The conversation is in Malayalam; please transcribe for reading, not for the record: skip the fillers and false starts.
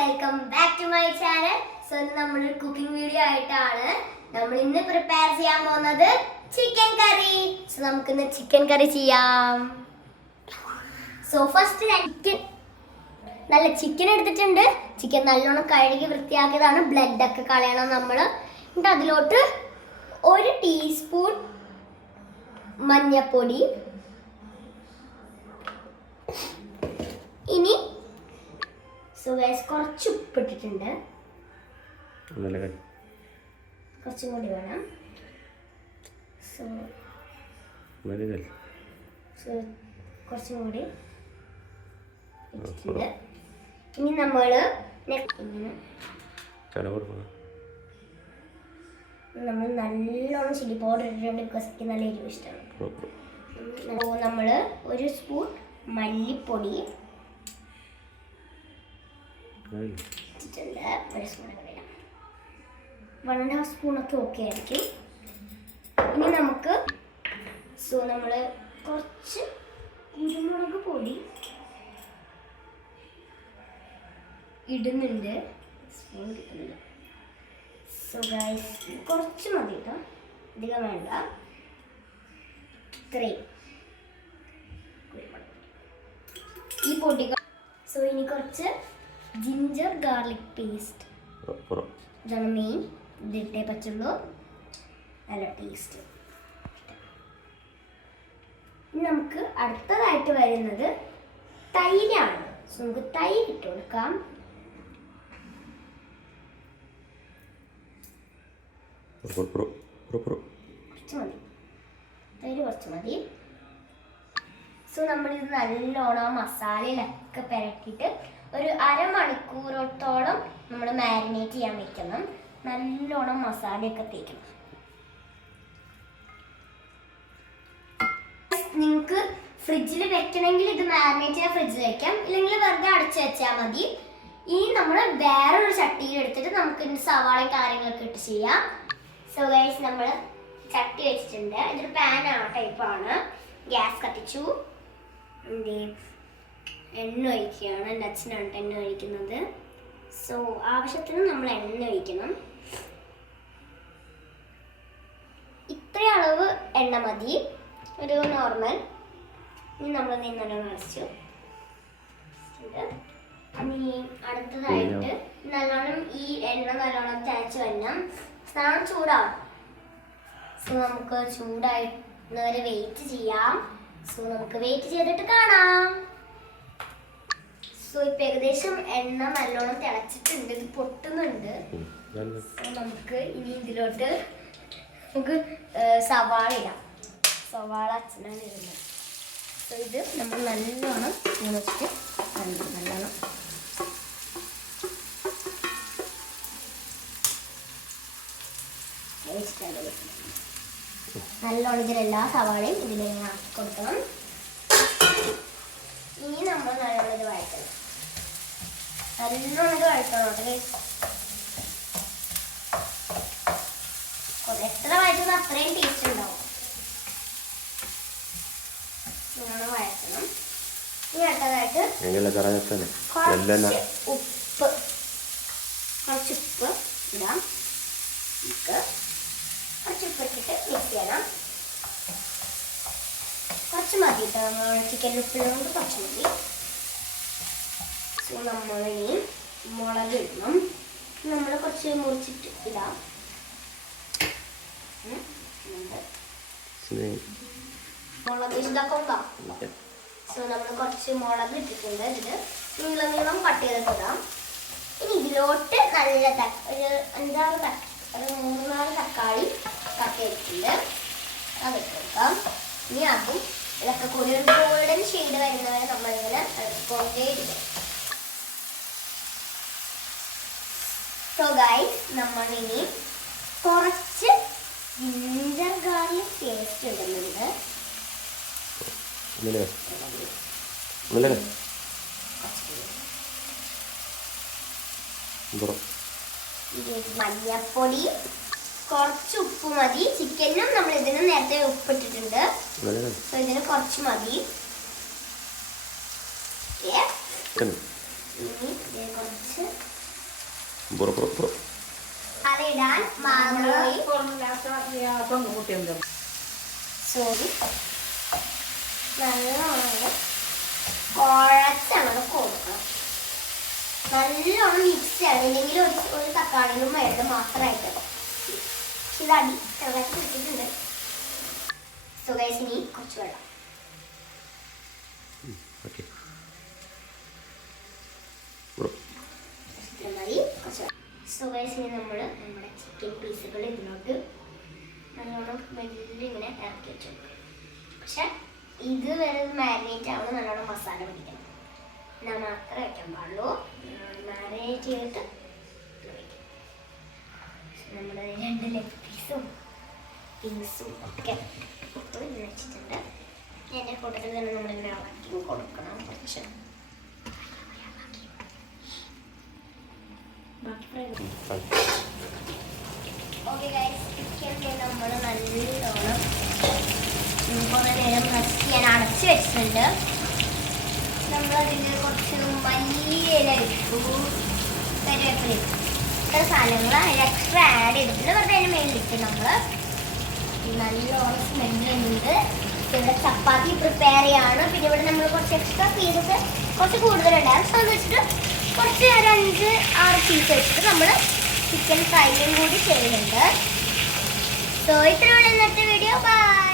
Welcome back to my channel. So നമ്മൾ കുക്കിംഗ് വീഡിയോ ആയിട്ടാണ് നമ്മൾ ഇന്ന് പ്രിപ്പയർ ചെയ്യാൻ പോകുന്നത് ചിക്കൻ കറി. സോ നമുക്ക് ഇന്ന് ചിക്കൻ കറി ചെയ്യാം. സോ ഫസ്റ്റ് നല്ല ചിക്കൻ എടുത്തിട്ടുണ്ട്. ചിക്കൻ നല്ലോണം കഴുകി വൃത്തിയാക്കിയതാണ്. ബ്ലഡ് ഒക്കെ കളയണം നമ്മൾ. എന്നിട്ട് അതിലോട്ട് 1 ടീസ്പൂൺ മഞ്ഞൾപ്പൊടി, ഇനി കുറച്ച് ഉപ്പിട്ടിട്ടുണ്ട്. കുറച്ചും കൂടി വേണം. കുറച്ചും കൂടി ഇട്ടിട്ടുണ്ട്. ഇനി നമ്മൾ നല്ലോണം ചില്ലി പൗഡർ ഇട്ടിട്ടുണ്ട്. ബിക്കോസ് എനിക്ക് നല്ല എരിവ് ഇഷ്ടമാണ്. നമ്മൾ 1 സ്പൂൺ മല്ലിപ്പൊടി ഇട്ടിട്ടുണ്ട്. 1.5 സ്പൂണൊക്കെ ഓക്കെ ആയിരിക്കും. ഇനി നമുക്ക് നമ്മൾ കുറച്ച് കുരുമുളക് പൊടി ഇടുന്നുണ്ട്. സ്പൂൺ കിട്ടുന്നുണ്ട്. സോ ഗൈസ് കുറച്ച് മതി കേട്ടോ, അധികം വേണ്ട. ഇത്രയും ഈ പൊടികൾ. സോ ഇനി കുറച്ച് ജിഞ്ചർ ഗാർലിക് പേസ്റ്റ്. ഇതാണ് മെയിൻ. ഇതിട്ടേ പറ്റുള്ളൂ. നല്ല ടേസ്റ്റ്. ഇനി നമുക്ക് അടുത്തതായിട്ട് വരുന്നത് തൈരാണ്. സോ നമുക്ക് തൈര് ഇട്ട് കൊടുക്കാം. കുറച്ച് മതി, തൈര് കുറച്ച് മതി. സോ നമ്മളിത് നല്ലോണം മസാലയിലൊക്കെ പുരട്ടിയിട്ട് ഒരു അരമണിക്കൂറോളം നമ്മൾ മാരിനേറ്റ് ചെയ്യാൻ വെക്കണം. നല്ലോണം മസാലയൊക്കെ തേക്കണം. നിങ്ങൾക്ക് ഫ്രിഡ്ജിൽ വെക്കണമെങ്കിൽ ഇത് മാരിനേറ്റ് ചെയ്യാൻ ഫ്രിഡ്ജിൽ വെക്കാം, ഇല്ലെങ്കിൽ വെറുതെ അടച്ചു വെച്ചാൽ മതി. ഇനി നമ്മൾ വേറൊരു ചട്ടിയിൽ എടുത്തിട്ട് നമുക്ക് സവാളയും കാര്യങ്ങളൊക്കെ ഇട്ട് ചെയ്യാം. സോ ഗൈസ് നമ്മൾ ചട്ടി വെച്ചിട്ടുണ്ട്. ഇതൊരു പാനാണ്, ടൈപ്പാണ്. ഗ്യാസ് കത്തിച്ചു. എണ്ണ ഒഴിക്കുകയാണ്. എൻ്റെ അച്ഛനാണ് എണ്ണ ഒഴിക്കുന്നത്. സോ ആവശ്യത്തിന് നമ്മൾ എണ്ണ ഒഴിക്കണം. ഇത്ര അളവ് എണ്ണ മതി, ഒരു നോർമൽ. ഇനി നമ്മൾ നല്ലോണം അരച്ചു. ഇനി അടുത്തതായിട്ട് നല്ലോണം ഈ എണ്ണ നല്ലോണം തേച്ച് വരണം. സാധനം ചൂടാവും. സോ നമുക്ക് ചൂടായിട്ട് വെയിറ്റ് ചെയ്യാം. സോ നമുക്ക് വെയിറ്റ് ചെയ്തിട്ട് കാണാം. സോ ഇപ്പം ഏകദേശം എണ്ണ നല്ലോണം തിളച്ചിട്ടുണ്ട്. ഇത് പൊട്ടുന്നുണ്ട്. സോ നമുക്ക് ഇനി ഇതിലോട്ട് നമുക്ക് സവാള ഇടാം. സവാള അച്ഛനാണ് ഇടുന്നത്. സോ ഇത് നമ്മൾ നല്ലോണം വെച്ചിട്ട് നല്ലോണം നല്ലോണം ഇതിലെല്ലാ സവാളയും ഇതിലേക്ക് ആക്കി കൊടുക്കണം. ഇനി നമ്മൾ നല്ലോണം ഇത് വഴറ്റണം. നല്ലോണം ഇത് വഴറ്റണം. എത്ര വഴറ്റുന്നത് അത്രയും ടേസ്റ്റ് ഉണ്ടാവും. നല്ലോണം വഴറ്റണം. ഇനി അടുത്തതായിട്ട് ഉപ്പ് ഇടാം. കുറച്ച് ഉപ്പ് ഇട്ടിട്ട് മിക്സ് ചെയ്യണം. കുറച്ച് മതി കേട്ടോ, നമ്മൾ ചിക്കൻ ഉപ്പിടുന്നത് കുറച്ച് മതി. സോ നമ്മളിനി മുളക് ഇടണം. നമ്മൾ കുറച്ച് മുറിച്ചിട്ട് ഇടാം. മുളക് ഇതൊക്കെ ഉണ്ടാവും. സോ നമ്മൾ കുറച്ച് മുളക് ഇട്ടിട്ടുണ്ട്. ഇതിൽ നീളം കട്ട് ചെയ്തിട്ട് ഇടാം. ഇനി ഇതിലോട്ട് നല്ല ഒരു 3-4 തക്കാളി കട്ട് ചെയ്തിട്ടുണ്ട്. അത് ഇട്ട് കൊടുക്കാം. ഇനി അതും ഇതൊക്കെ കൂടി ഒരു ഗോൾഡൻ ഷെയ്ഡ് വരുന്നവരെ നമ്മളിങ്ങനെ ഇളക്കിക്കൊണ്ടേയിരിക്കും. സോ ഗൈസ് നമ്മളിനി കുറച്ച് ജിഞ്ചർ ഗാർലിക് പേസ്റ്റ് ഇടുന്നുണ്ട്. മഞ്ഞപ്പൊടി, കുറച്ച് ഉപ്പ് മതി. ചിക്കനും നമ്മൾ ഇതിന് നേരത്തെ ഉപ്പിട്ടിട്ടുണ്ട്. സോ ഇതിന് കുറച്ച് മതി. ഇനി കുറച്ച് അതിടാൻ മറന്നുപോയി. സോറി, നല്ലോണം കുഴച്ചങ്ങോട്ട് കൊടുക്കണം. നല്ലോണം മിക്സ് ചെയ്യണം. ഇല്ലെങ്കിൽ ഒരു തക്കാളിയും വേണ്ട മാത്രമായിട്ട്. ഇത് അടി ചെറുതായിട്ട് പിടിച്ചിട്ടുണ്ട്. സുഖേശിനി കുറച്ച് വെള്ളം. സുഖേശിനി നമ്മൾ നമ്മുടെ ചിക്കൻ പീസുകൾ ഇതിലോട്ട് നല്ലോണം വലിയ ഇങ്ങനെ ഇറക്കി വെച്ചു കൊടുക്കും. പക്ഷെ ഇത് വരെ മാരിനേറ്റ് ആവുമ്പോൾ നല്ലോണം മസാല പിടിക്കണം. എന്നാൽ മാത്രമേ വയ്ക്കാൻ പാടുള്ളൂ. മാരിനേറ്റ് ചെയ്തിട്ട് വയ്ക്കും. നമ്മുടെ 2 ലെഗ് പീസും വിങ്സും ഒക്കെ ഇങ്ങനെ വെച്ചിട്ടുണ്ട്. എൻ്റെ കൂട്ടത്തിൽ തന്നെ നമ്മളിങ്ങനെ ഇളക്കി കൊടുക്കണം. കുറച്ച് ഓക്കെ ഗൈസ്, ചിക്കൻ നമ്മൾ നല്ലോണം കുറേ നേരം റെസ്റ്റ് ചെയ്യാൻ അടച്ച് വെച്ചിട്ടുണ്ട്. നമ്മളതിൽ കുറച്ച് മല്ലിയില ഇട്ടു, കറിവേപ്പില ഇട്ടു. ഇത്ര സാധനങ്ങൾ അതിൽ എക്സ്ട്രാ ആഡ് ചെയ്തിട്ടുണ്ട്. വെറുതെ അതിന് മേലിട്ട് നമ്മൾ നല്ലോണം സ്മെല്ലുണ്ട്. ഇവിടെ ചപ്പാത്തി പ്രിപ്പയർ ചെയ്യാണ്. പിന്നെ ഇവിടെ നമ്മൾ കുറച്ച് എക്സ്ട്രാ പീസസ് കുറച്ച് കൂടുതലുണ്ടായിരുന്നു. അത് വെച്ചിട്ട് കുറച്ച് 5-6 പീസ് വെച്ചിട്ട് നമ്മൾ ചിക്കൻ ഫ്രൈയും കൂടി ചെയ്യുന്നുണ്ട്. സോ ഇത്രയുള്ള ഇന്നത്തെ വീഡിയോ. ബൈ.